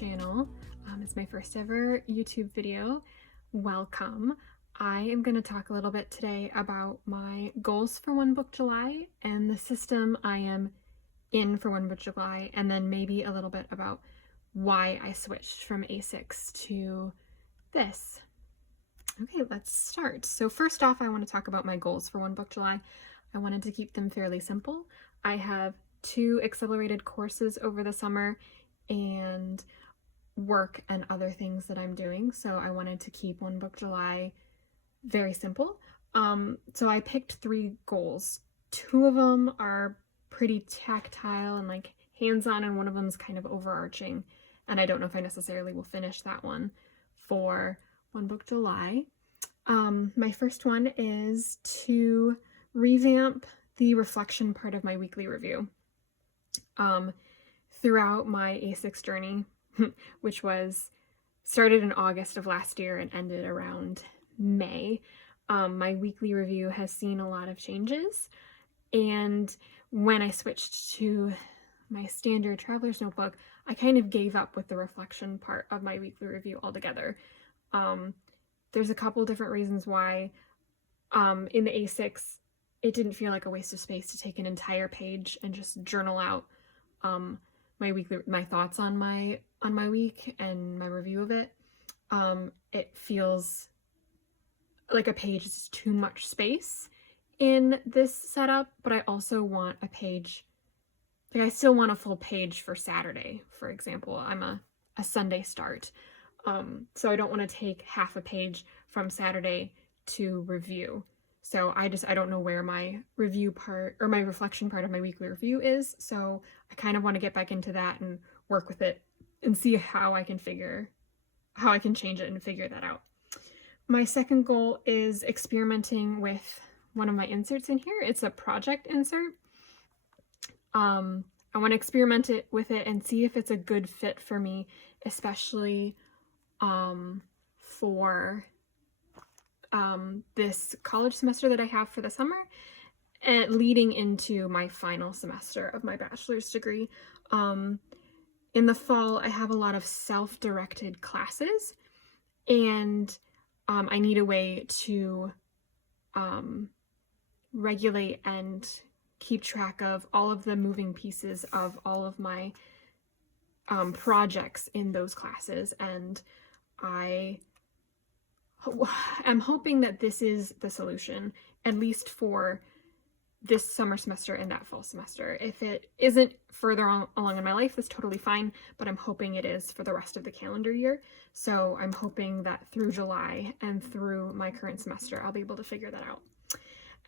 channel. It's my first ever YouTube video. Welcome. I am going to talk a little bit today about my goals for One Book July and the system I am in for One Book July, and then maybe a little bit about why I switched from A6 to this. Okay, let's start. So first off, I want to talk about my goals for One Book July. I wanted to keep them fairly simple. I have 2 accelerated courses over the summer and work and other things that I'm doing, so I wanted to keep One Book July very simple. So I picked 3 goals. 2 of them are pretty tactile and like hands-on, and one of them is kind of overarching, and I don't know if I necessarily will finish that one for One Book July. My first one is to revamp the reflection part of my weekly review. Throughout my A6 journey, which was started in August of last year and ended around May, my weekly review has seen a lot of changes. And when I switched to my standard traveler's notebook, I kind of gave up with the reflection part of my weekly review altogether. There's a couple different reasons why. In the A6, it didn't feel like a waste of space to take an entire page and just journal out my thoughts on my week and my review of it. It feels like a page is too much space in this setup, but I also want a page, like I still want a full page for Saturday, for example. I'm a Sunday start. So I don't want to take half a page from Saturday to review. So I don't know where my review part or my reflection part of my weekly review is. So I kind of want to get back into that and work with it and see how I can change it and figure that out. My second goal is experimenting with one of my inserts in here. It's a project insert. I want to experiment with it and see if it's a good fit for me, especially for this college semester that I have for the summer and leading into my final semester of my bachelor's degree. In the fall, I have a lot of self-directed classes, and I need a way to regulate and keep track of all of the moving pieces of all of my projects in those classes, and I'm hoping that this is the solution, at least for this summer semester and that fall semester. If it isn't further along in my life, that's totally fine, but I'm hoping it is for the rest of the calendar year. So I'm hoping that through July and through my current semester, I'll be able to figure that out.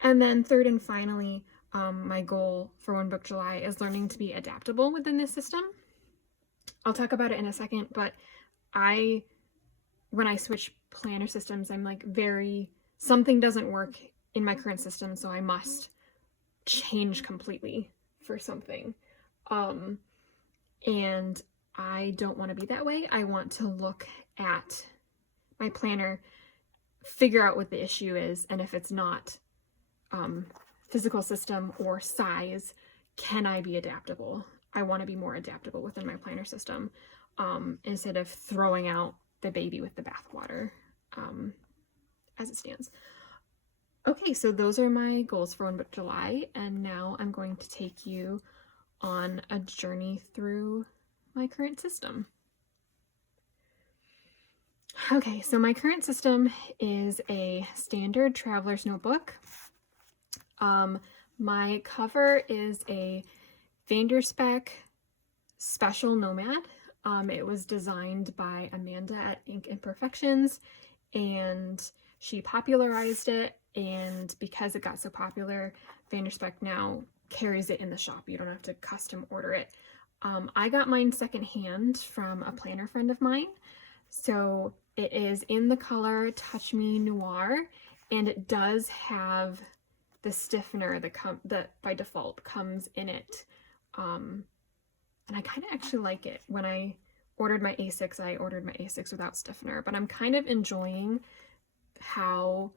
And then third and finally, my goal for One Book July is learning to be adaptable within this system. I'll talk about it in a second, but when I switch planner systems, I'm like something doesn't work in my current system, so I must change completely for something. And I don't want to be that way. I want to look at my planner, figure out what the issue is, and if it's not physical system or size, can I be adaptable? I want to be more adaptable within my planner system, instead of throwing out the baby with the bathwater, as it stands. Okay, so those are my goals for One Book July, and now I'm going to take you on a journey through my current system. Okay, so my current system is a standard traveler's notebook. My cover is a Vanderspec Special Nomad. It was designed by Amanda at Ink Imperfections, and she popularized it, and because it got so popular, Vanderspec now carries it in the shop. You don't have to custom order it. I got mine secondhand from a planner friend of mine. So it is in the color Touch Me Noir, and it does have the stiffener that by default comes in it. And I kind of actually like it. When I ordered my A6, I ordered my A6 without stiffener, but I'm kind of enjoying how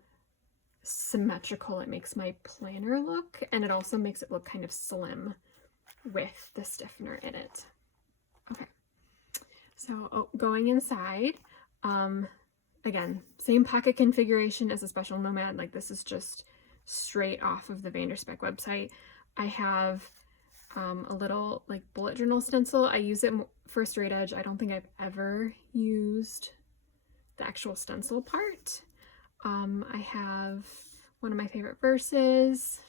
symmetrical it makes my planner look, and it also makes it look kind of slim with the stiffener in it. Okay, So going inside, again, same pocket configuration as a special nomad. Like this is just straight off of the Vanderspec website. I have a little like bullet journal stencil. I use it for straight edge. I don't think I've ever used the actual stencil part. I have one of my favorite verses,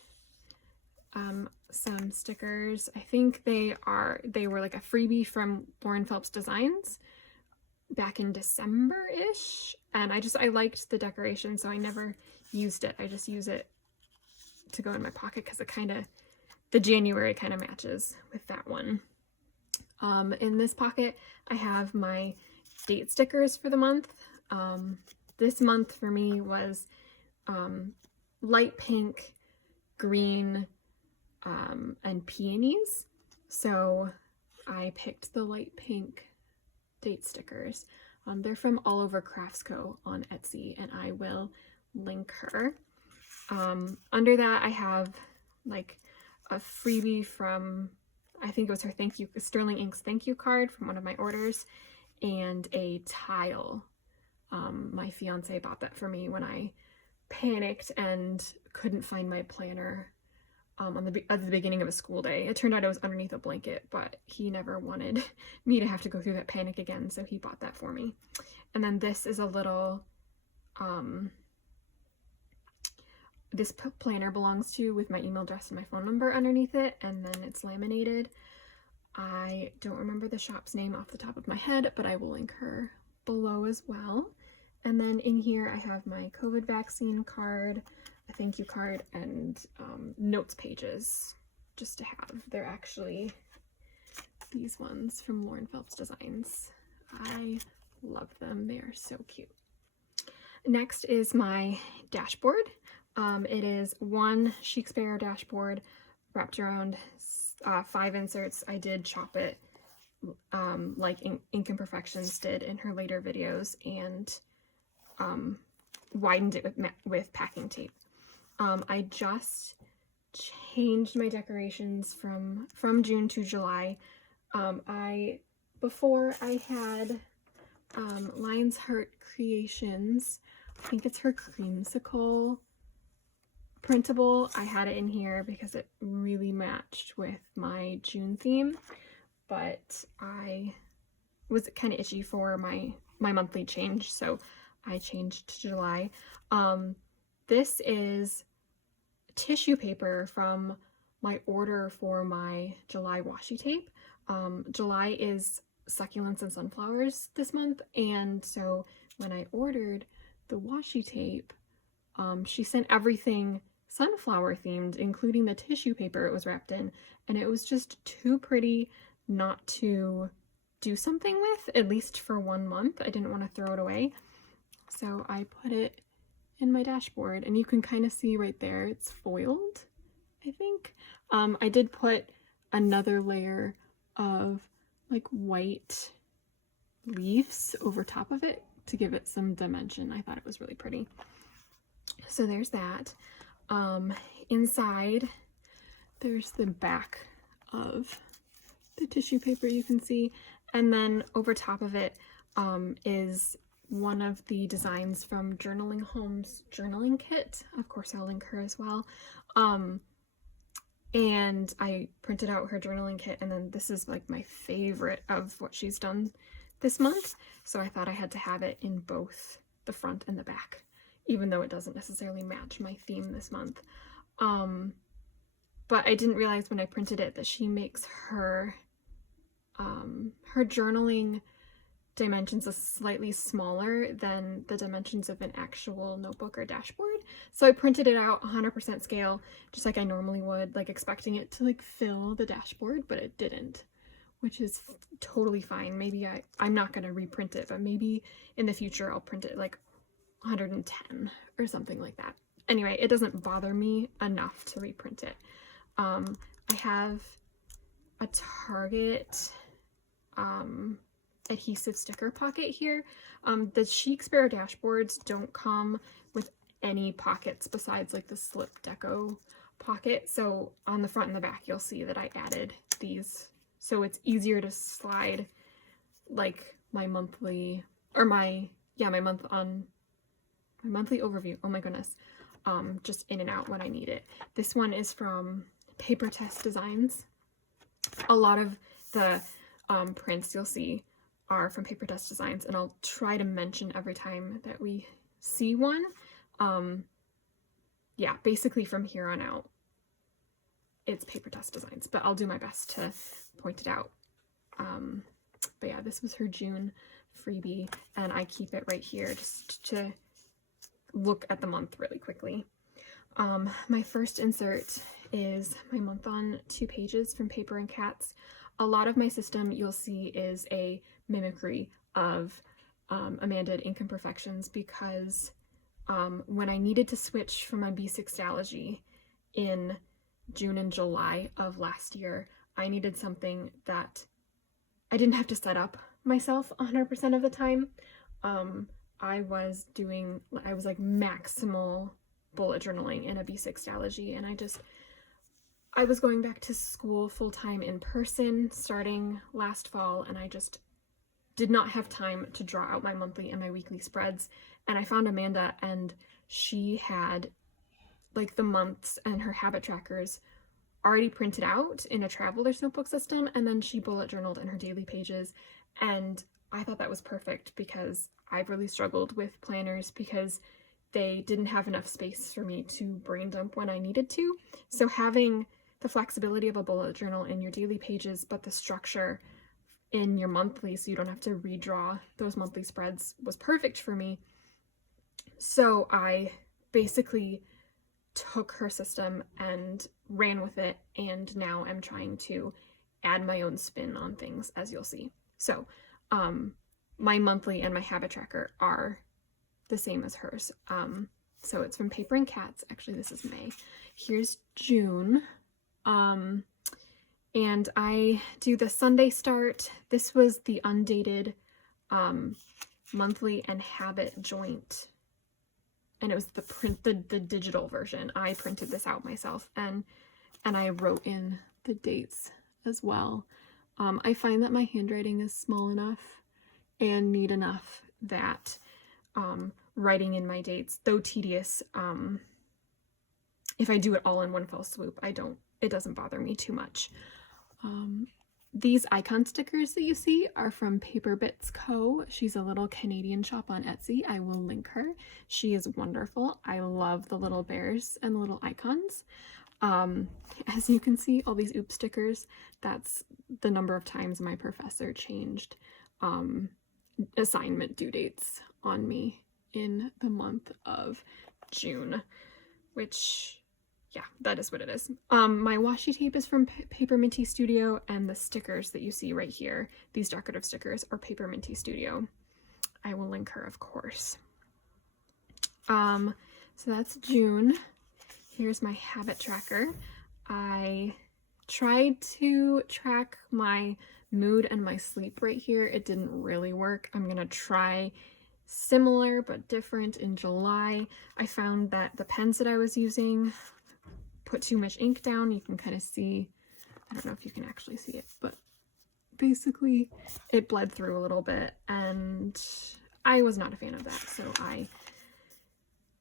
some stickers. I think they were like a freebie from Lauren Phelps Designs back in December-ish, and I liked the decoration, so I never used it. I just use it to go in my pocket because the January kind of matches with that one. In this pocket, I have my date stickers for the month. This month for me was light pink, green, and peonies. So I picked the light pink date stickers. They're from All Over Crafts Co. on Etsy, and I will link her. Under that, I have like a freebie from, I think it was her Sterling Inks thank you card from one of my orders, and a tile. My fiance bought that for me when I panicked and couldn't find my planner at the beginning of a school day. It turned out it was underneath a blanket, but he never wanted me to have to go through that panic again, so he bought that for me. And then this is a little, this planner belongs to with my email address and my phone number underneath it, and then it's laminated. I don't remember the shop's name off the top of my head, but I will link her below as well. And then in here I have my COVID vaccine card, a thank you card, and notes pages just to have. They're actually these ones from Lauren Phelps Designs. I love them. They are so cute. Next is my dashboard. It is one Chic Sparrow dashboard wrapped around 5 inserts. I did chop it like Ink Imperfections did in her later videos, and widened it with packing tape. I just changed my decorations from June to July. Before I had Lion's Heart Creations, I think it's her creamsicle printable. I had it in here because it really matched with my June theme, but I was kind of itchy for my monthly change, so I changed to July. This is tissue paper from my order for my July washi tape. July is succulents and sunflowers this month, and so when I ordered the washi tape, she sent everything sunflower themed, including the tissue paper it was wrapped in, and it was just too pretty not to do something with, at least for 1 month. I didn't want to throw it away, so I put it in my dashboard, and you can kind of see right there it's foiled, I think. I did put another layer of like white leaves over top of it to give it some dimension. I thought it was really pretty. So there's that. Inside there's the back of the tissue paper, you can see, and then over top of it is one of the designs from Journaling Home's journaling kit. Of course, I'll link her as well. And I printed out her journaling kit, and then this is like my favorite of what she's done this month, so I thought I had to have it in both the front and the back, even though it doesn't necessarily match my theme this month. But I didn't realize when I printed it that she makes her journaling dimensions are slightly smaller than the dimensions of an actual notebook or dashboard. So I printed it out 100% scale, just like I normally would, like expecting it to like fill the dashboard, but it didn't, which is totally fine. Maybe I'm not going to reprint it, but maybe in the future I'll print it like 110 or something like that. Anyway, it doesn't bother me enough to reprint it. I have a Target adhesive sticker pocket here. The Chic Sparrow dashboards don't come with any pockets besides like the slip deco pocket, so on the front and the back you'll see that I added these so it's easier to slide like my monthly, or my, yeah, my monthly overview. Oh my goodness. Just in and out when I need it. This one is from Paper Test Designs. A lot of the prints you'll see are from Paper Test Designs, and I'll try to mention every time that we see one. Yeah, basically from here on out, it's Paper Test Designs, but I'll do my best to point it out. But yeah, this was her June freebie, and I keep it right here just to look at the month really quickly. My first insert is my month on 2 pages from Paper and Cats. A lot of my system you'll see is a mimicry of Amanda at Ink Imperfections, because when I needed to switch from my B6 in June and July of last year, I needed something that I didn't have to set up myself 100% of the time. I was like maximal bullet journaling in a B6 and I was going back to school full-time in person starting last fall, and I just did not have time to draw out my monthly and my weekly spreads. And I found Amanda, and she had like the months and her habit trackers already printed out in a traveler's notebook system, and then she bullet journaled in her daily pages. And I thought that was perfect, because I've really struggled with planners because they didn't have enough space for me to brain dump when I needed to. So having the flexibility of a bullet journal in your daily pages, but the structure in your monthly, so you don't have to redraw those monthly spreads, was perfect for me. So I basically took her system and ran with it, and now I'm trying to add my own spin on things, as you'll see. So my monthly and my habit tracker are the same as hers. So it's from Paper and Cats. Actually, this is May. Here's June. And I do the Sunday start. This was the undated monthly and habit joint, and it was the digital version. I printed this out myself, and I wrote in the dates as well. I find that my handwriting is small enough and neat enough that writing in my dates, though tedious, if I do it all in one fell swoop, it doesn't bother me too much. These icon stickers that you see are from Paper Bits Co. She's a little Canadian shop on Etsy. I will link her. She is wonderful. I love the little bears and the little icons. As you can see, all these OOP stickers, that's the number of times my professor changed assignment due dates on me in the month of June, which, yeah, that is what it is. My washi tape is from Paper Minty Studio, and the stickers that you see right here, these decorative stickers, are Paper Minty Studio. I will link her, of course. So that's June. Here's my habit tracker. I tried to track my mood and my sleep right here. It didn't really work. I'm gonna try similar but different in July. I found that the pens that I was using put too much ink down. You can kind of see, I don't know if you can actually see it, but basically it bled through a little bit, and I was not a fan of that, so I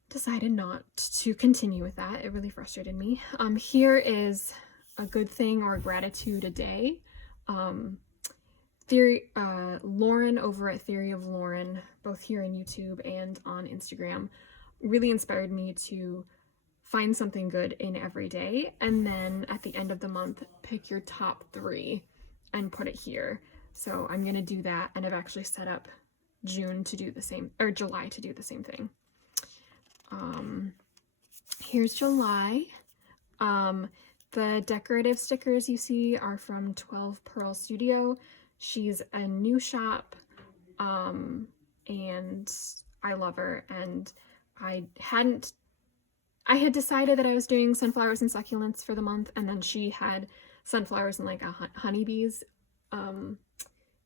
decided not to continue with that. It really frustrated me. Here is a good thing or gratitude a day. Lauren over at Theory of Lauren, both here on YouTube and on Instagram, really inspired me to find something good in every day, and then at the end of the month, pick your top 3 and put it here. So I'm gonna do that, and I've actually set up June to do the same, or July to do the same thing. Here's July. The decorative stickers you see are from 12 Pearl Studio. She's a new shop, and I love her, and I had decided that I was doing sunflowers and succulents for the month, and then she had sunflowers and like honeybees, and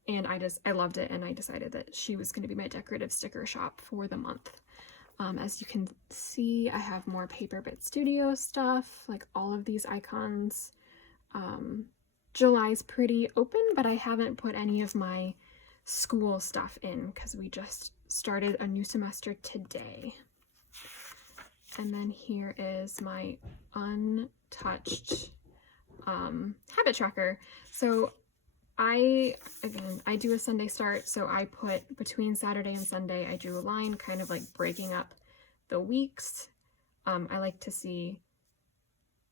I loved it, and I decided that she was going to be my decorative sticker shop for the month. As you can see, I have more Paper Bit Studio stuff, like all of these icons. July's pretty open, but I haven't put any of my school stuff in because we just started a new semester today. And then here is my untouched habit tracker. So I do a Sunday start, so I put between Saturday and Sunday, I drew a line kind of like breaking up the weeks. I like to see,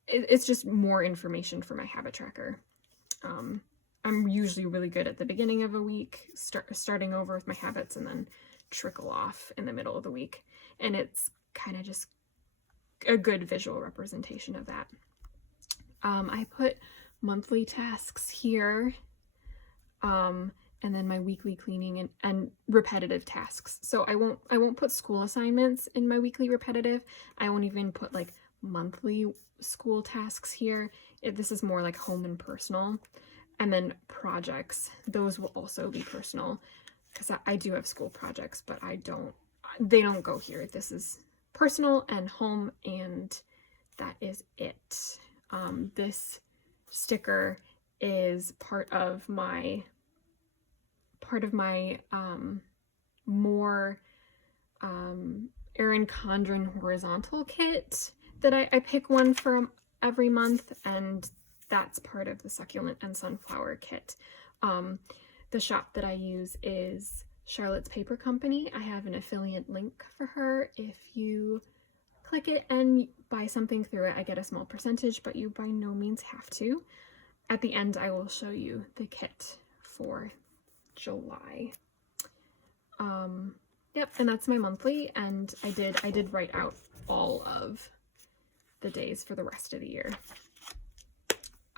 it's just more information for my habit tracker. I'm usually really good at the beginning of a week, starting over with my habits and then trickle off in the middle of the week. And it's kind of just a good visual representation of that. I put monthly tasks here, and then my weekly cleaning and repetitive tasks. So I won't put school assignments in my weekly repetitive. I won't even put like monthly school tasks here. This is more like home and personal. And then projects, those will also be personal because I do have school projects, but they don't go here. This is personal and home, and that is it. This sticker is part of my more Erin Condren horizontal kit that I pick one for every month, and that's part of the succulent and sunflower kit. The shop that I use is Charlotte's Paper Company. I have an affiliate link for her. If you click it and buy something through it, I get a small percentage, but you by no means have to. At the end, I will show you the kit for July. Yep, and that's my monthly, and I did write out all of the days for the rest of the year.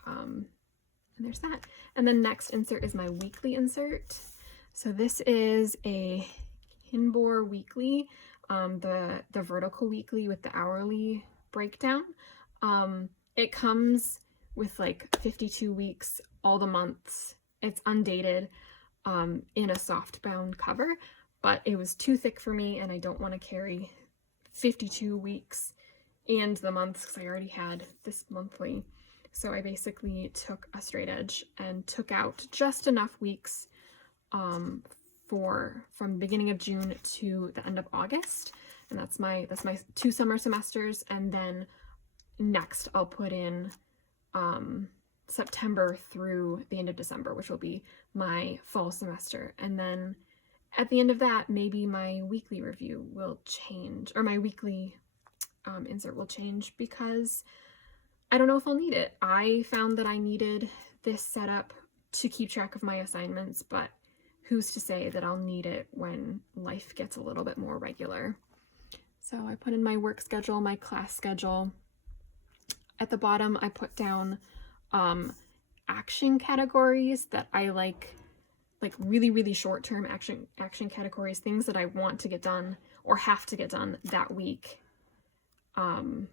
And there's that. And then next insert is my weekly insert. So this is a Kinbor weekly, the vertical weekly with the hourly breakdown. It comes with like 52 weeks, all the months. It's undated, in a softbound cover, but it was too thick for me and I don't want to carry 52 weeks and the months because I already had this monthly. So I basically took a straight edge and took out just enough weeks from beginning of June to the end of August, and that's my 2 summer semesters. And then next I'll put in September through the end of December, which will be my fall semester. And then at the end of that, maybe my weekly review will change, or my weekly insert will change, because I don't know if I'll need it. I found that I needed this setup to keep track of my assignments, but who's to say that I'll need it when life gets a little bit more regular. So I put in my work schedule, my class schedule. At the bottom, I put down action categories that I like really, really short-term action categories, things that I want to get done or have to get done that week. And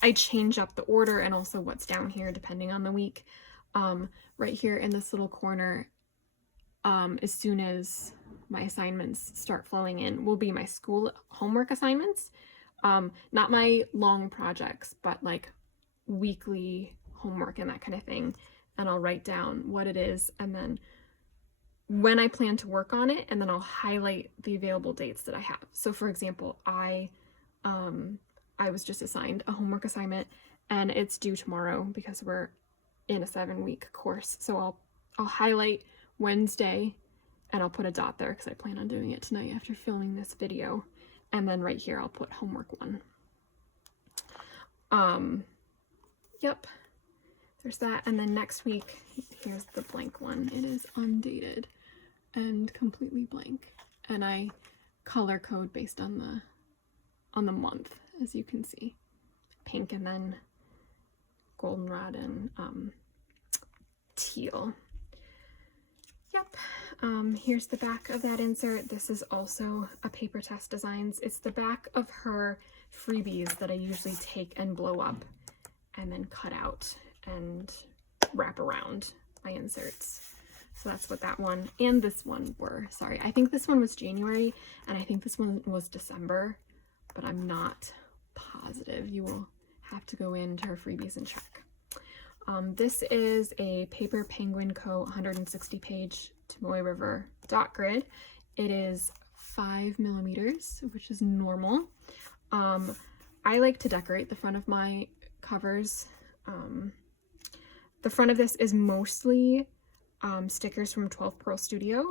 I change up the order and also what's down here depending on the week. Right here in this little corner, as soon as my assignments start flowing in, will be my school homework assignments. Not my long projects, but like weekly homework and that kind of thing. And I'll write down what it is and then when I plan to work on it, and then I'll highlight the available dates that I have. So for example, I was just assigned a homework assignment and it's due tomorrow because we're in a 7-week course. So I'll highlight Wednesday and I'll put a dot there because I plan on doing it tonight after filming this video. And then right here, I'll put homework 1. Yep, there's that. And then next week, here's the blank one. It is undated and completely blank. And I color code based on the month, as you can see. Pink and then goldenrod and teal. Yep. Here's the back of that insert. This is also a Paper Test Designs. It's the back of her freebies that I usually take and blow up and then cut out and wrap around my inserts. So that's what that one and this one were. Sorry, I think this one was January and I think this one was December, but I'm not positive. You will have to go into her freebies and check. This is a Paper Penguin Co. 160-page Tomoe River dot grid. It is 5mm, which is normal. I like to decorate the front of my covers. The front of this is mostly stickers from 12 Pearl Studio.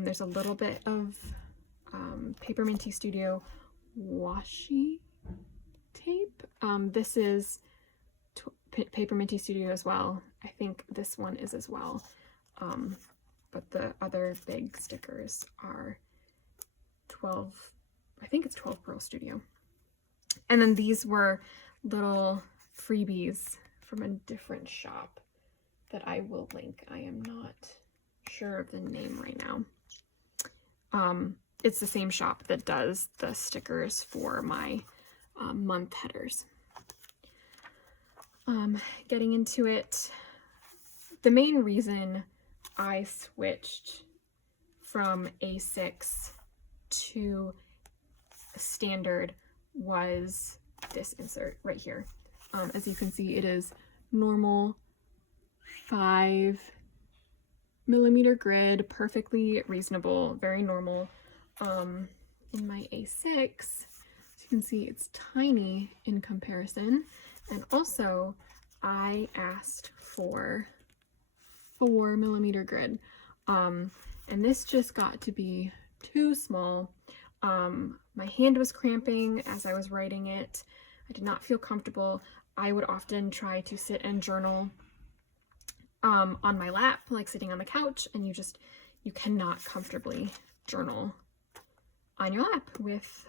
There's a little bit of Paper Minty Studio washi tape. This is Paper Minty Studio as well. I think this one is as well. But the other big stickers are 12, I think it's 12 Pearl Studio. And then these were little freebies from a different shop that I will link. I am not sure of the name right now. It's the same shop that does the stickers for my month headers. Getting into it, the main reason I switched from A6 to standard was this insert right here. As you can see, it is normal 5mm grid, perfectly reasonable, very normal. In my A6, as you can see, it's tiny in comparison. And also, I asked for 4mm grid. And this just got to be too small. My hand was cramping as I was writing it. I did not feel comfortable. I would often try to sit and journal on my lap, like sitting on the couch, and you cannot comfortably journal on your lap with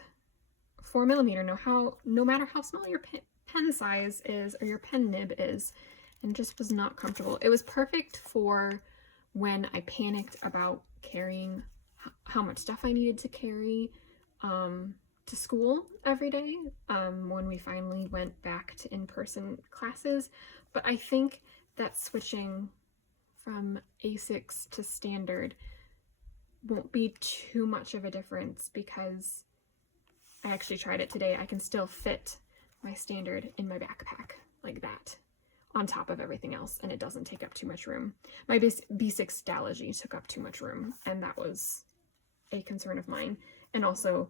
4mm. No matter how small your pen size is or your pen nib is, and just was not comfortable. It was perfect for when I panicked about carrying how much stuff I needed to carry to school every day when we finally went back to in-person classes. But I think that switching from A6 to standard won't be too much of a difference, because I actually tried it today. I can still fit my standard in my backpack like that on top of everything else, and it doesn't take up too much room. My B6 Stalogy took up too much room, and that was a concern of mine. And also,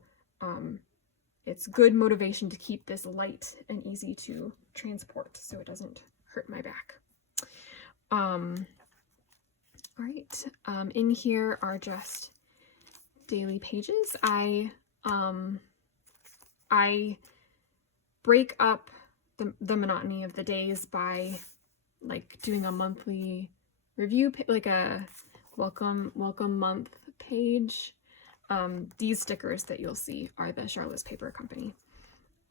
it's good motivation to keep this light and easy to transport so it doesn't hurt my back. All right, in here are just daily pages. I break up the monotony of the days by like doing a monthly review, like a welcome month page. These stickers that you'll see are the Charlotte's Paper Company.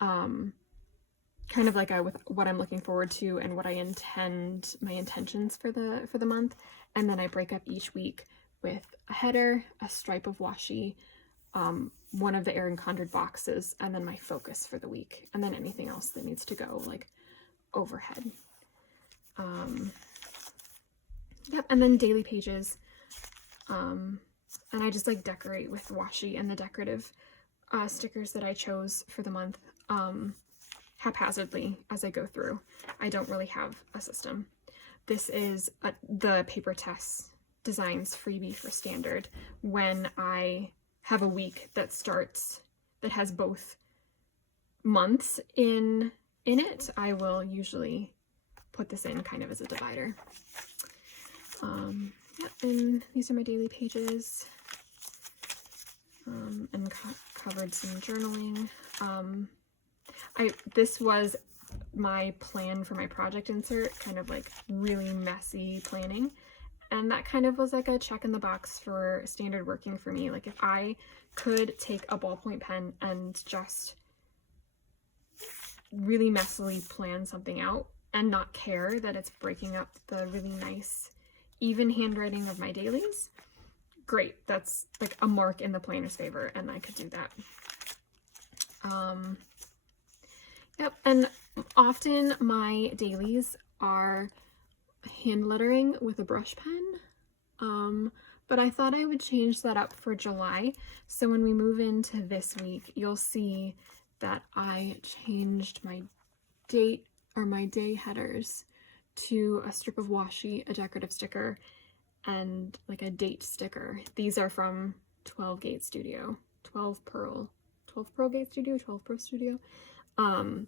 Kind of like with what I'm looking forward to and what I intend, my intentions for the month. And then I break up each week with a header, a stripe of washi, one of the Erin Condren boxes, and then my focus for the week, and then anything else that needs to go like overhead. Yep, and then daily pages. And I just like decorate with washi and the decorative stickers that I chose for the month haphazardly as I go through. I don't really have a system. This is the Paper Tess Designs freebie for standard. When I have a week that has both months in it, I will usually put this in kind of as a divider. Yeah, and these are my daily pages. And covered some journaling. This was my plan for my project insert, kind of like really messy planning. And that kind of was like a check in the box for standard working for me. Like if I could take a ballpoint pen and just really messily plan something out and not care that it's breaking up the really nice, even handwriting of my dailies, great. That's like a mark in the planner's favor, and I could do that. Yep, and often my dailies are hand lettering with a brush pen, but I thought I would change that up for July. So when we move into this week, you'll see that I changed my date or my day headers to a strip of washi, a decorative sticker, and like a date sticker. These are from 12 Gate Studio, 12 Pearl Gate Studio, 12 Pearl Studio. And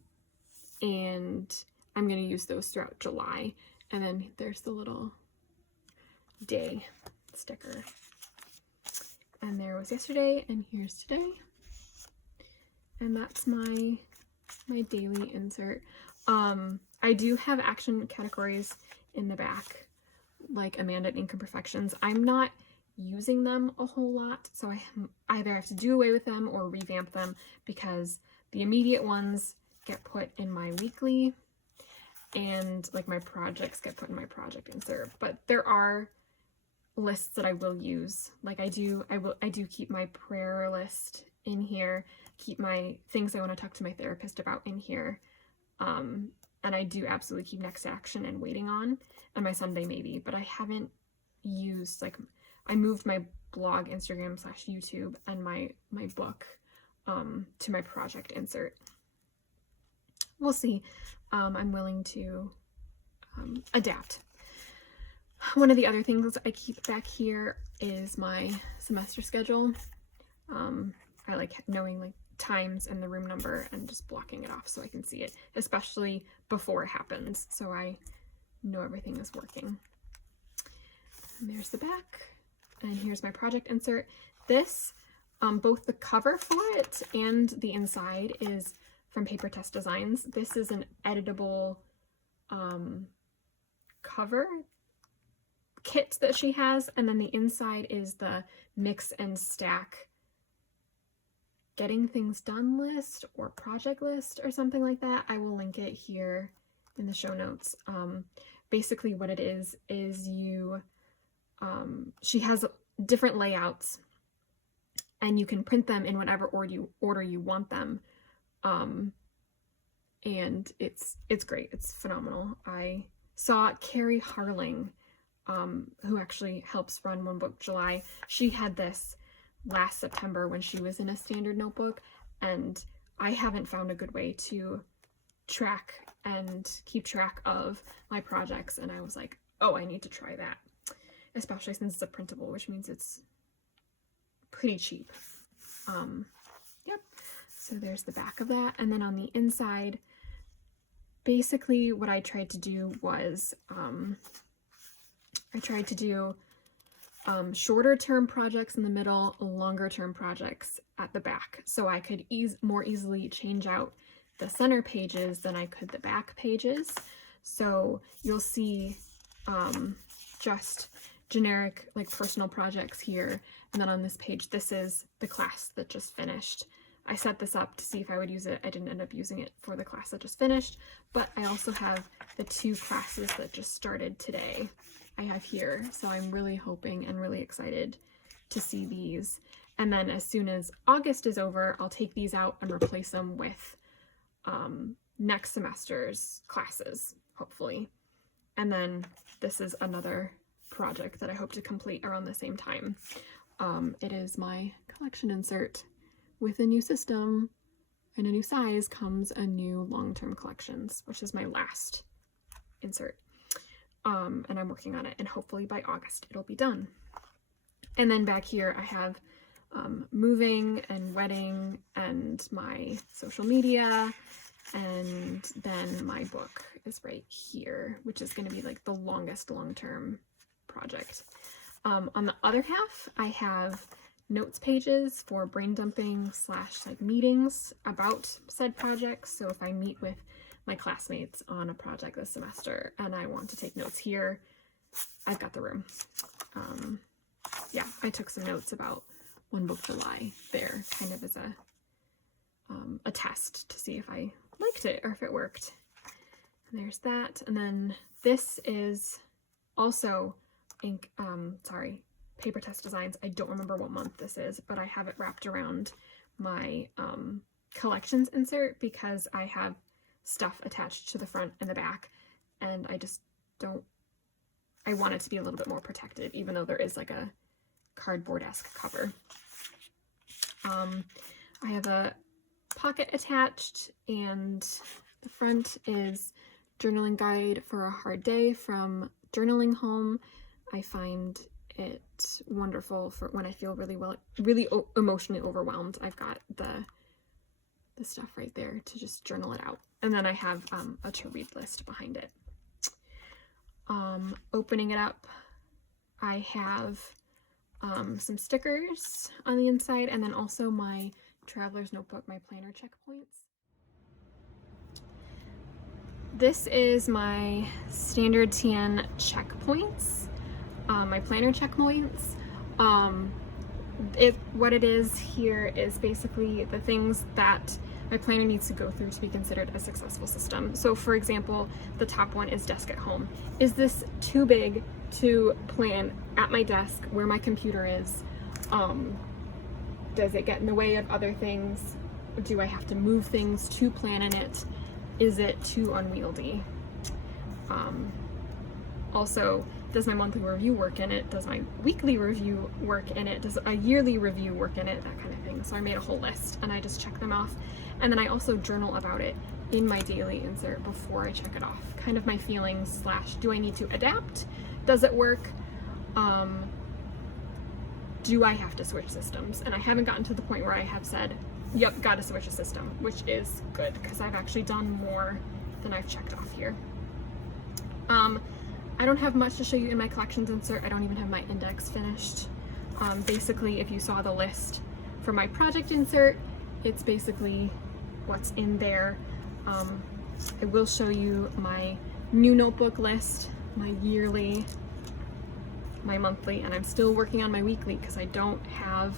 I'm going to use those throughout July. And then there's the little day sticker. And there was yesterday, and here's today. And that's my daily insert. I do have action categories in the back, like Amanda and Ink Imperfections. I'm not using them a whole lot, so I either have to do away with them or revamp them, because the immediate ones get put in my weekly, and like my projects get put in my project insert. But there are lists that I will use. Like I do keep my prayer list in here, keep my things I want to talk to my therapist about in here. And I do absolutely keep next action and waiting on, and my Sunday maybe, but I haven't used, like, I moved my blog, Instagram / YouTube, and my book to my project insert. We'll see. I'm willing to adapt. One of the other things I keep back here is my semester schedule. I like knowing like times and the room number and just blocking it off so I can see it, especially before it happens, so I know everything is working. And there's the back, and here's my project insert. This, both the cover for it and the inside is from Paper Test Designs. This is an editable cover kit that she has, and then the inside is the mix and stack getting things done list or project list or something like that. I will link it here in the show notes. Basically what it is you, she has different layouts, and you can print them in whatever order you want them. And it's great. It's phenomenal. I saw Carrie Harling, who actually helps run One Book July. She had this last September when she was in a standard notebook, and I haven't found a good way to track and keep track of my projects, and I was like, oh, I need to try that, especially since it's a printable, which means it's pretty cheap. Yep, so there's the back of that. And then on the inside, basically what I tried to do was I tried to do shorter term projects in the middle, longer term projects at the back, so I could more easily change out the center pages than I could the back pages. So you'll see just generic like personal projects here, and then on this page, this is the class that just finished. I set this up to see if I would use it. I didn't end up using it for the class that just finished, but I also have the 2 classes that just started today I have here, so I'm really hoping and really excited to see these. And then as soon as August is over, I'll take these out and replace them with next semester's classes, hopefully. And then this is another project that I hope to complete around the same time. It is my collection insert. With a new system and a new size comes a new long-term collections, which is my last insert. And I'm working on it, and hopefully by August it'll be done. And then back here I have moving and wedding and my social media, and then my book is right here, which is going to be like the longest long-term project. On the other half, I have notes pages for brain dumping / like meetings about said projects. So if I meet with my classmates on a project this semester and I want to take notes here, I've got the room. Yeah, I took some notes about One Book July there, kind of as a test to see if I liked it or if it worked. And there's that. And then this is also Paper Test Designs. I don't remember what month this is, but I have it wrapped around my collections insert because I have stuff attached to the front and the back, and I want it to be a little bit more protected, even though there is like a cardboard-esque cover. I have a pocket attached, and the front is journaling guide for a hard day from Journaling Home. I find it wonderful for when I feel really emotionally overwhelmed. I've got the stuff right there to just journal it out. And then I have a to read list behind it. Opening it up, I have some stickers on the inside, and then also my traveler's notebook, my planner checkpoints. This is my standard TN checkpoints, my planner checkpoints. What it is here is basically the things that my planner needs to go through to be considered a successful system. So for example, the top one is desk at home. Is this too big to plan at my desk where my computer is? Does it get in the way of other things? Do I have to move things to plan in it? Is it too unwieldy? Also, does my monthly review work in it? Does my weekly review work in it? Does a yearly review work in it? That kind of thing. So I made a whole list and I just check them off. And then I also journal about it in my daily insert before I check it off. Kind of my feelings / do I need to adapt? Does it work? Do I have to switch systems? And I haven't gotten to the point where I have said, yep, gotta switch a system, which is good because I've actually done more than I've checked off here. I don't have much to show you in my collections insert. I don't even have my index finished. Basically, if you saw the list for my project insert, it's basically what's in there. I will show you my new notebook list, my yearly, my monthly, and I'm still working on my weekly because I don't have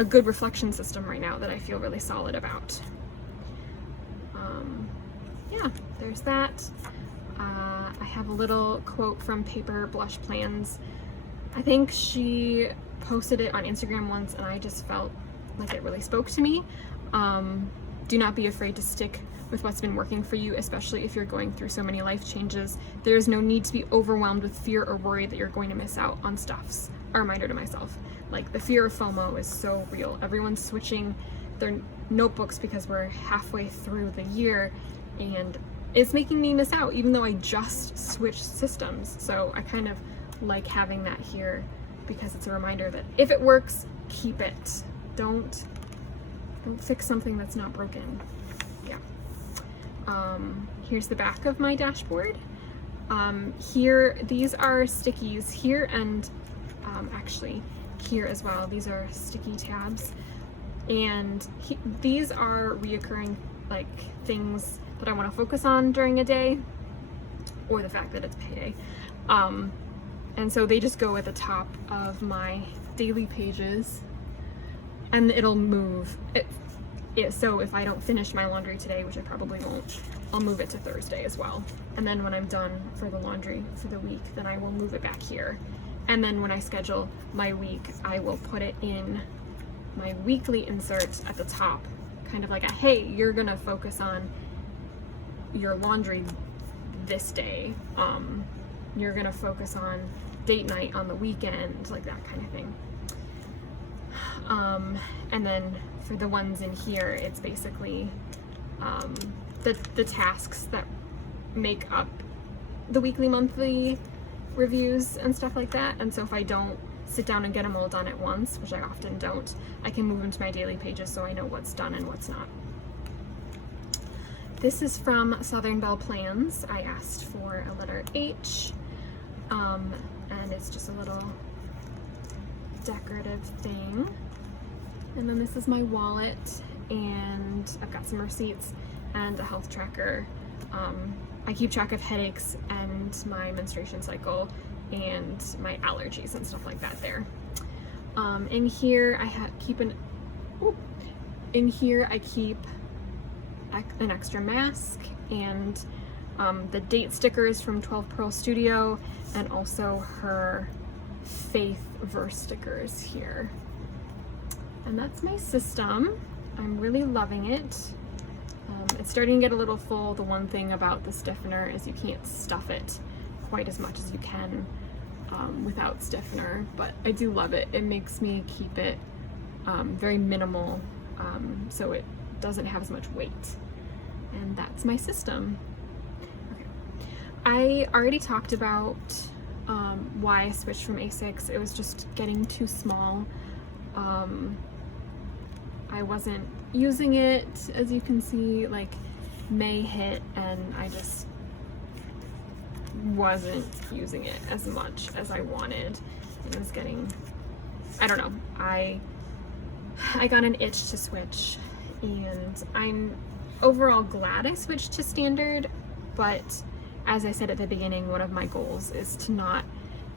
a good reflection system right now that I feel really solid about. Yeah, there's that. I have a little quote from Paper Blush Plans. I think she posted it on Instagram once and I just felt like it really spoke to me. Do not be afraid to stick with what's been working for you, especially if you're going through so many life changes. There is no need to be overwhelmed with fear or worry that you're going to miss out on stuffs. A reminder to myself. Like, the fear of FOMO is so real. Everyone's switching their notebooks because we're halfway through the year and it's making me miss out even though I just switched systems. So I kind of like having that here because it's a reminder that if it works, keep it. Don't fix something that's not broken. Yeah. Here's the back of my dashboard. Here, these are stickies here and actually here as well. These are sticky tabs, and these are reoccurring like things that I want to focus on during a day, or the fact that it's payday. And so they just go at the top of my daily pages, and it'll move. So if I don't finish my laundry today, which I probably won't, I'll move it to Thursday as well. And then when I'm done for the laundry for the week, then I will move it back here. And then when I schedule my week, I will put it in my weekly insert at the top, kind of like a, hey, you're gonna focus on your laundry this day. You're gonna focus on date night on the weekend, like that kind of thing. And then for the ones in here, it's basically the tasks that make up the weekly, monthly reviews and stuff like that. And so if I don't sit down and get them all done at once, which I often don't, I can move them to my daily pages so I know what's done and what's not. This is from Southern Belle Plans. I asked for a letter H, and it's just a little decorative thing. And then this is my wallet, and I've got some receipts and a health tracker. I keep track of headaches and my menstruation cycle and my allergies and stuff like that there. In here I keep an extra mask and the date stickers from 12 Pearl Studio, and also her faith verse stickers here. And that's my system. I'm really loving it. It's starting to get a little full. The one thing about the stiffener is you can't stuff it quite as much as you can without stiffener, but I do love it. It makes me keep it very minimal, so it doesn't have as much weight. And that's my system. Okay. I already talked about why I switched from A6. It was just getting too small. I wasn't using it, as you can see. Like, May hit and I just wasn't using it as much as I wanted. It was getting, I don't know, I got an itch to switch, and I'm overall glad I switched to standard, but as I said at the beginning, one of my goals is to not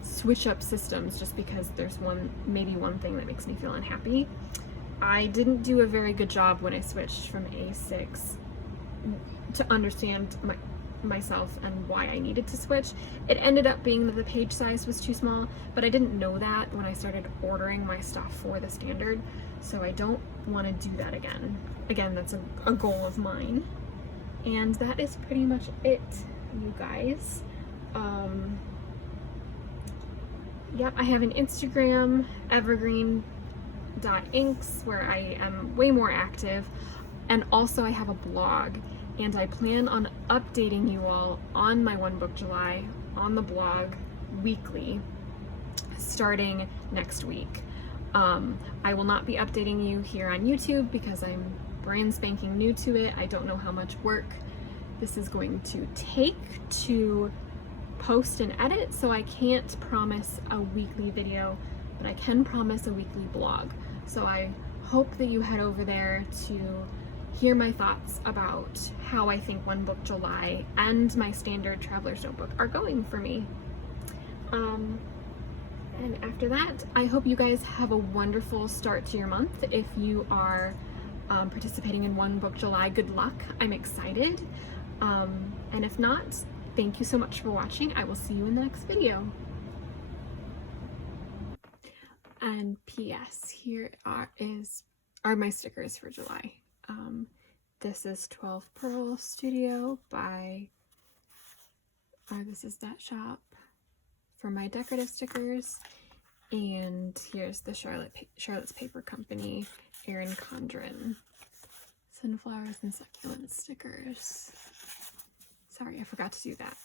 switch up systems just because there's maybe one thing that makes me feel unhappy. I didn't do a very good job when I switched from A6 to understand myself and why I needed to switch. It ended up being that the page size was too small, but I didn't know that when I started ordering my stuff for the standard, so I don't want to do that again. Again, that's a goal of mine. And that is pretty much it, you guys. Yep, I have an Instagram, evergreen.inks, where I am way more active, and also I have a blog, and I plan on updating you all on my One Book July on the blog weekly starting next week. I will not be updating you here on YouTube because I'm brand spanking new to it. I don't know how much work this is going to take to post and edit, so I can't promise a weekly video, but I can promise a weekly blog. So I hope that you head over there to hear my thoughts about how I think One Book July and my standard Traveler's Notebook are going for me. And after that, I hope you guys have a wonderful start to your month. If you are participating in One Book July, good luck. I'm excited. And if not, thank you so much for watching. I will see you in the next video. And P.S. here are my stickers for July. This is 12 Pearl Studio this is that shop for my decorative stickers. And here's the Charlotte's Paper Company, Erin Condren Sunflowers and Succulent stickers. Sorry, I forgot to do that.